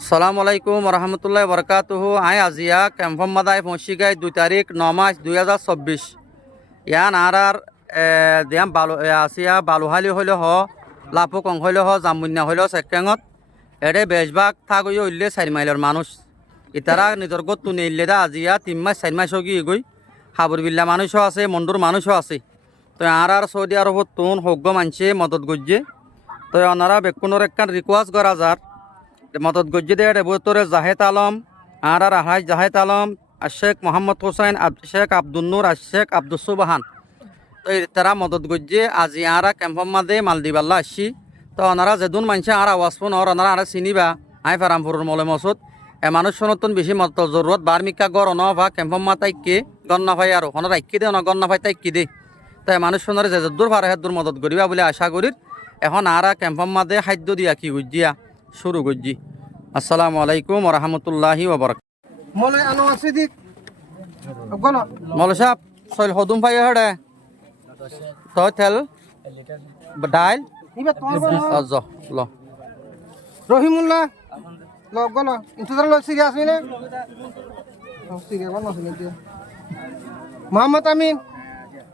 আসসালামু আলাইকুম রহমতুল্লাহ বরকাতুহু। আই আজিয়া ক্যাম্পম মাদায় পৌঁছিগাই 2 তারিখ 9 মাস 2024 ইয়ান আর দিয়াম বালু আসিয়া বালুহালি হইলে হ লাপু কং হইলে হ জামুন্যা হইলে সেকেঙত এডে বেশভাগ থাকই হইলে 4 মাইলের মানুষ ইতারা নিজর গত তুনে ইল্লে দা আজিয়া 3 মাস 4 মাস হগি গই হাবুর বিল্লা মানুষও আছে মন্ডুর মানুষও আছে। তো আর সৌদি আরবত তুন হগ্য মানছে মদত গজ্জে তো ওনারা বেকুনোর একখান রিকোয়েস্ট করা যার মদত গজ্জে দেয় এবতরে জাহেদ আলম আর আহাজ জাহেদ আলম আর শেখ মোহাম্মদ হোসেন শেখ আব্দুল আর শেখ আব্দুল সুবাহান। তো তারা মদত গজ্জে আজি আরা ক্যাম্পম মাদে মালদ্বীপাল্লা আসছি। তো ওনারা যেদুন মানছে আর আওয়াজ ফোন ওনারা আর চিনিবা আই ফারামপুরের মলে মসুদ এ মানুষ নতুন বেশি মত জরুরত বার্মিকা গড় অনভা ক্যাম্পম মা তাইকে গন্না ভাই আর হন রাখি দে গন্না ভাই তাইকি দে। তাই মানুষ সোনারে যে দূর ভাড়া দূর মদত করিবা বলে আশা করি এখন আর ক্যাম্পম মাদে খাদ্য দিয়া কি গুজিয়া শুরু করছি। আসসালামু আলাইকুম রহমতুল্লাহি মলে আনোয়ার সিদ্দিক গণ মৌল সাহেব সৈল হদুম ভাই হেডে তো তেল ডাইল ইবা অজ ল রহিমুল্লাহ ল গণ ইন্তজার ল সিগে আসিনে সিগে গণ আসিনে দিয়া মোহাম্মদ আমিন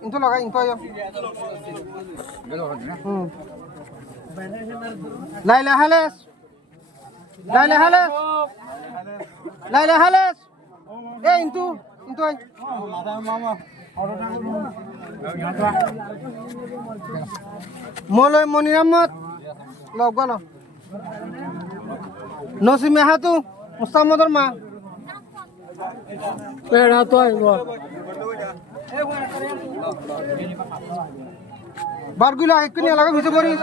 ইন্ত লাগা ইন্ত আয় লাইলা হালেস লাইলা হালেস লাইলা হালেস এ ইন্তু আয় মলয় মনির আহমদ লগ গণ নসিম হাতু মুস্তামদর মা পেড়া তো আইব বারগুলা একনি লাগা ভিতর করিস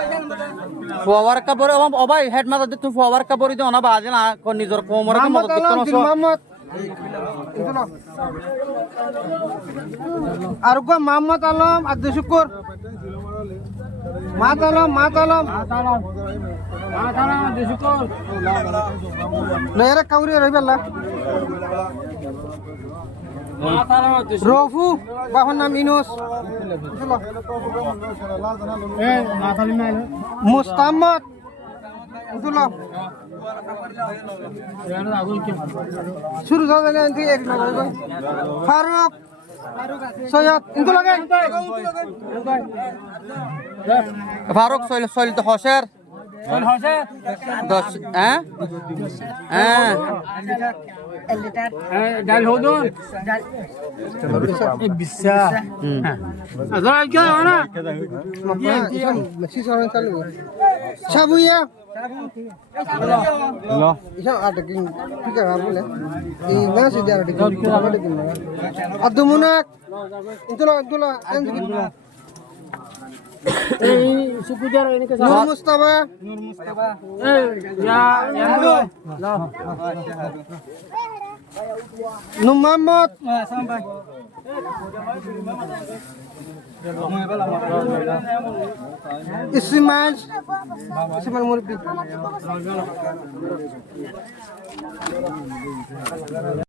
ফুয়ার কাপড় অবাই হেড মাথা দিতে ফুয়ার কাপড় দিও না বাজে না কোন নিজর কোমরে মদত করতে না মোহাম্মদ আর গো মোহাম্মদ আলম আব্দুল শুকুর মাত আলম আব্দুল শুকুর লয়রা কাউরি রইবাল্লা রফু বাহর নাম ইনুস মুস্তামদ শুরু ফারুক সৈয়দ ইন্তু লাগে ফারুক সৈল তো হসের 10 ডাল হদুন বিসা আজরাল কে না মেসি সরে চালু সাবুয়া লো ইসা আটকিং ঠিক আছে বলে এই না সে যা আটকিং আদমুনাক ইন্তলা এই সুকুজার এনে নূর মুস্তাফা এই ইয়া লা নূর মোহাম্মদ ইসমাইল মুরব্বি